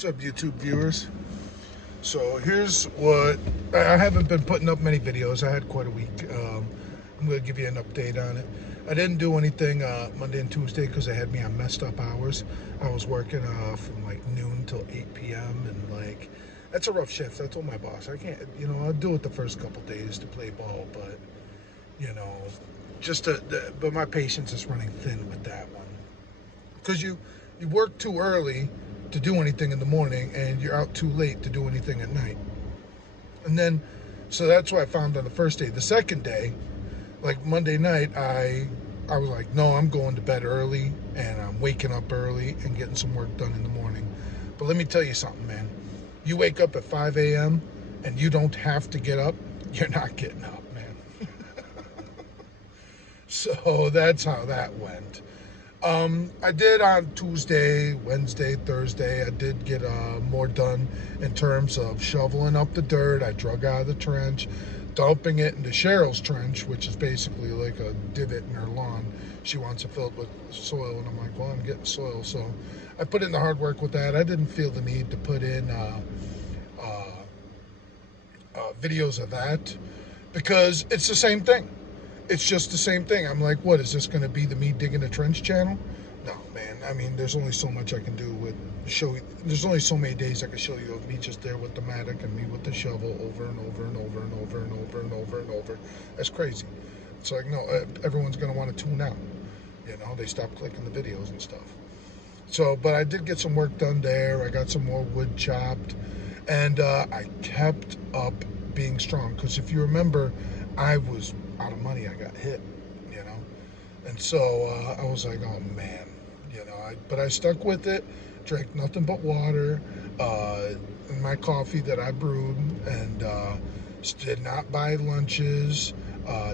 What's up, YouTube viewers? So here's what I haven't been putting up many videos. I had quite a week. I'm going to give you an update on it. I didn't do anything Monday and Tuesday because they had me on messed up hours. I was working from like noon till 8 p.m. and like that's a rough shift. I told my boss I can't. I'll do it the first couple days to play ball, but you know, but my patience is running thin with that one because you work too early to do anything in the morning and you're out too late to do anything at night. And then so that's what I found on the first day. The second day, like Monday night, I was like, no, I'm going to bed early and I'm waking up early and getting some work done in the morning. But let me tell you something, man. You wake up at 5 a.m. and you don't have to get up, you're not getting up, man. So that's how that went. I did on Tuesday, Wednesday, Thursday. I did get more done in terms of shoveling up the dirt. I drug out of the trench, dumping it into Cheryl's trench, which is basically like a divot in her lawn. She wants it filled with soil, and I'm like, well, I'm getting soil. So I put in the hard work with that. I didn't feel the need to put in videos of that because it's the same thing. It's just the same thing. I'm like, what is this going to be, the me digging a trench channel? No, man. I mean, there's only so much I can do with there's only so many days I can show you of me just there with the mattock and me with the shovel over and over and over and over and over and over and over. That's crazy. It's like, no, everyone's going to want to tune out. They stop clicking the videos and stuff. So, but I did get some work done there. I got some more wood chopped, and I kept up being strong because if you remember, I was out of money. I got hit, and so I was like, oh man, but I stuck with it, drank nothing but water, and my coffee that I brewed, and did not buy lunches,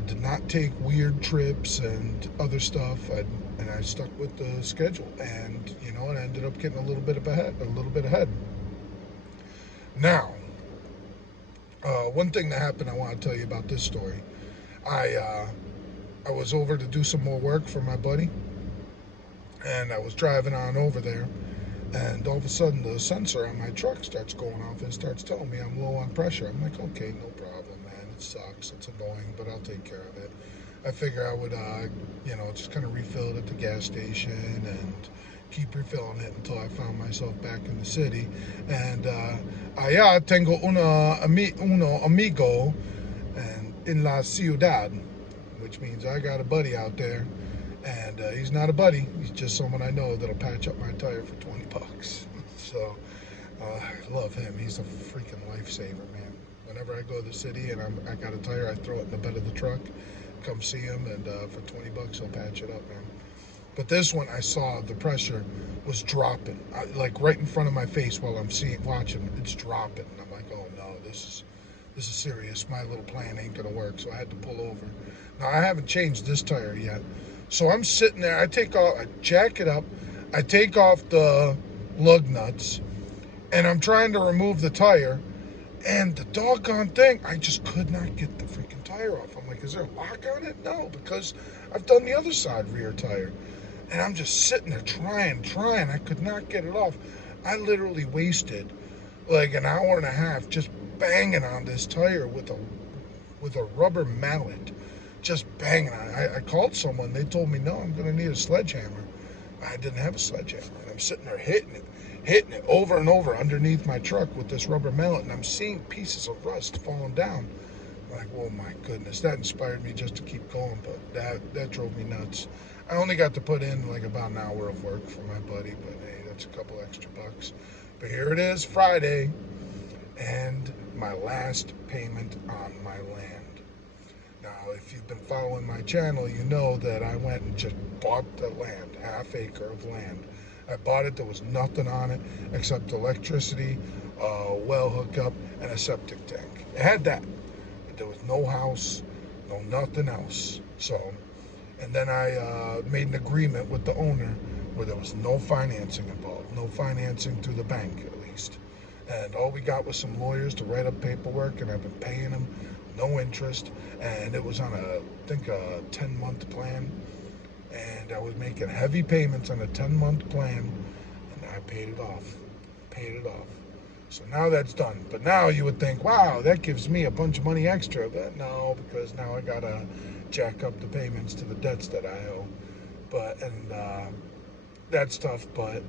did not take weird trips and other stuff, and I stuck with the schedule, and it ended up getting a little bit ahead. Now, one thing that happened, I want to tell you about this story. I was over to do some more work for my buddy, and I was driving on over there, and all of a sudden the sensor on my truck starts going off and starts telling me I'm low on pressure. I'm like, okay, no problem, man. It sucks. It's annoying, but I'll take care of it. I figure I would, just kind of refill it at the gas station and keep refilling it until I found myself back in the city. And allá tengo uno amigo en la ciudad, which means I got a buddy out there, and he's not a buddy. He's just someone I know that'll patch up my tire for $20. So I love him. He's a freaking lifesaver, man. Whenever I go to the city and I got a tire, I throw it in the bed of the truck, come see him, and for $20 he'll patch it up, man. But this one, I saw the pressure was dropping, like right in front of my face while I'm watching. It's dropping, and I'm like, oh no, this is serious. My little plan ain't gonna work, so I had to pull over. Now I haven't changed this tire yet, so I'm sitting there. I jack it up, I take off the lug nuts, and I'm trying to remove the tire, and the doggone thing, I just could not get the freaking tire off. I'm like, is there a lock on it? No, because I've done the other side rear tire. And I'm just sitting there trying. I could not get it off. I literally wasted like an hour and a half just banging on this tire with a rubber mallet. Just banging on it. I called someone. They told me, no, I'm going to need a sledgehammer. I didn't have a sledgehammer. And I'm sitting there hitting it over and over underneath my truck with this rubber mallet. And I'm seeing pieces of rust falling down. I'm like, oh my goodness. That inspired me just to keep going. But that drove me nuts. I only got to put in like about an hour of work for my buddy, but hey, that's a couple extra bucks. But here it is, Friday, and my last payment on my land. Now, if you've been following my channel, you know that I went and just bought the land, half-acre of land. I bought it, there was nothing on it except electricity, well hookup, and a septic tank. It had that, but there was no house, no nothing else. And then I made an agreement with the owner where there was no financing involved, no financing through the bank at least. And all we got was some lawyers to write up paperwork, and I've been paying them no interest. And it was on I think a 10-month plan. And I was making heavy payments on a 10-month plan, and I paid it off. paid it off. So now that's done. But now you would think, wow, that gives me a bunch of money extra. But no, because now I gotta jack up the payments to the debts that I owe. But and that's tough. But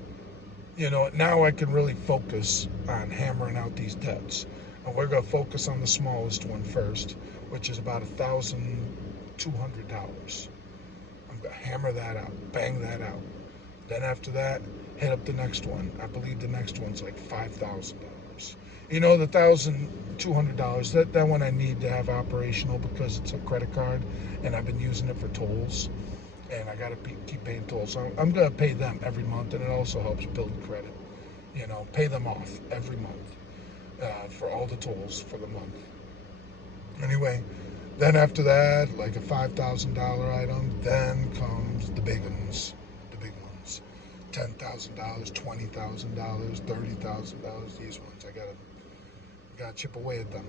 now I can really focus on hammering out these debts. And we're gonna focus on the smallest one first, which is about $1,200. I'm gonna hammer that out, bang that out. Then after that, hit up the next one. I believe the next one's like $5,000. The $1,200, that one I need to have operational because it's a credit card and I've been using it for tolls and I gotta keep paying tolls. So I'm gonna pay them every month, and it also helps build credit. Pay them off every month for all the tolls for the month. Anyway, then after that, like a $5,000 item, then comes the big ones. $10,000, $20,000, $30,000. These ones I gotta chip away at them,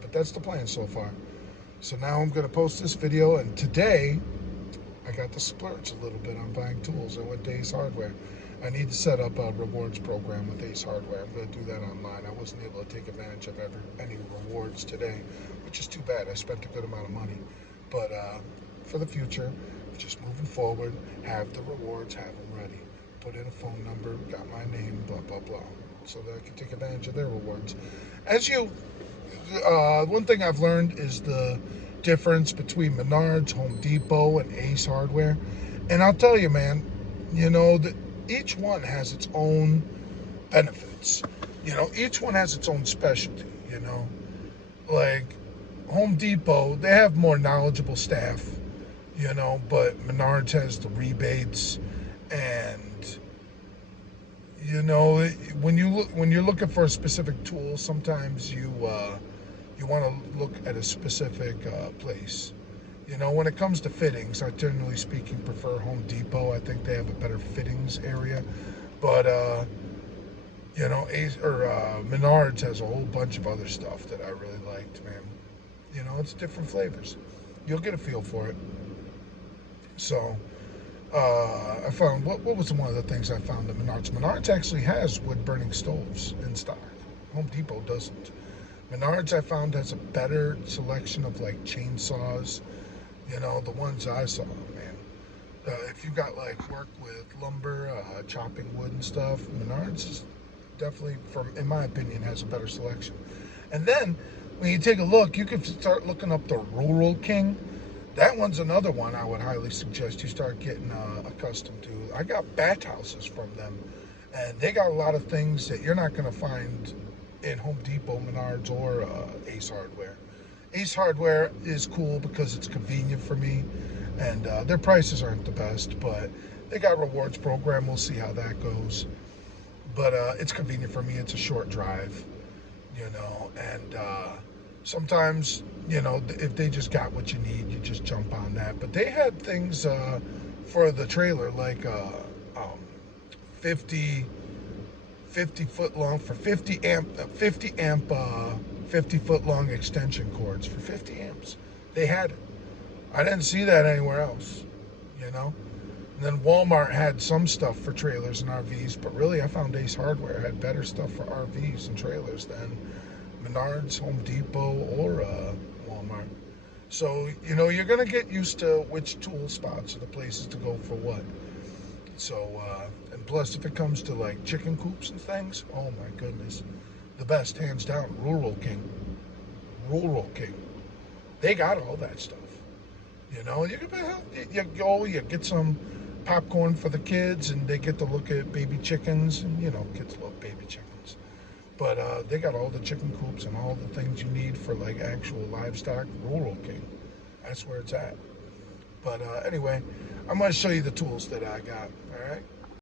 But that's the plan so far. So now I'm gonna post this video, and today I got to splurge a little bit on buying tools. I went to Ace Hardware. I need to set up a rewards program with Ace Hardware. I'm going to do that online. I wasn't able to take advantage of any rewards today, which is too bad. I spent a good amount of money. But for the future, just moving forward, have the rewards, have them ready. Put in a phone number, got my name, blah, blah, blah, so that I can take advantage of their rewards. One thing I've learned is the difference between Menards, Home Depot, and Ace Hardware. And I'll tell you, man, that each one has its own benefits. Each one has its own specialty, Like Home Depot, they have more knowledgeable staff, but Menards has the rebates, and when you're looking for a specific tool, sometimes you want to look at a specific place. When it comes to fittings, I generally speaking prefer Home Depot. I think they have a better fittings area. But, Menards has a whole bunch of other stuff that I really liked, man. It's different flavors. You'll get a feel for it. So, I found, what was one of the things I found at Menards? Menards actually has wood-burning stoves in stock. Home Depot doesn't. Menards, I found, has a better selection of like chainsaws. The ones I saw, man. If you got like work with lumber, chopping wood and stuff, Menards is definitely, in my opinion, has a better selection. And then when you take a look, you can start looking up the Rural King. That one's another one I would highly suggest you start getting accustomed to. I got bat houses from them, and they got a lot of things that you're not going to find in Home Depot, Menards, or Ace Hardware. Ace Hardware is cool because it's convenient for me, and their prices aren't the best, but they got rewards program. We'll see how that goes. But it's convenient for me. It's a short drive, and sometimes, if they just got what you need, you just jump on that. But they had things for the trailer, like 50 foot long for 50 amp 50 foot long extension cords for 50 amps. They had it. I didn't see that anywhere else, And then Walmart had some stuff for trailers and RVs, but really I found Ace Hardware had better stuff for RVs and trailers than Menards, Home Depot, or Walmart. So, you're going to get used to which tool spots are the places to go for what. So, and plus, if it comes to like chicken coops and things, oh my goodness, the best, hands down, Rural King. Rural King. They got all that stuff. You go, you get some popcorn for the kids, and they get to look at baby chickens, and kids love baby chickens. But they got all the chicken coops and all the things you need for like actual livestock. Rural King. That's where it's at. But anyway, I'm going to show you the tools that I got. All right.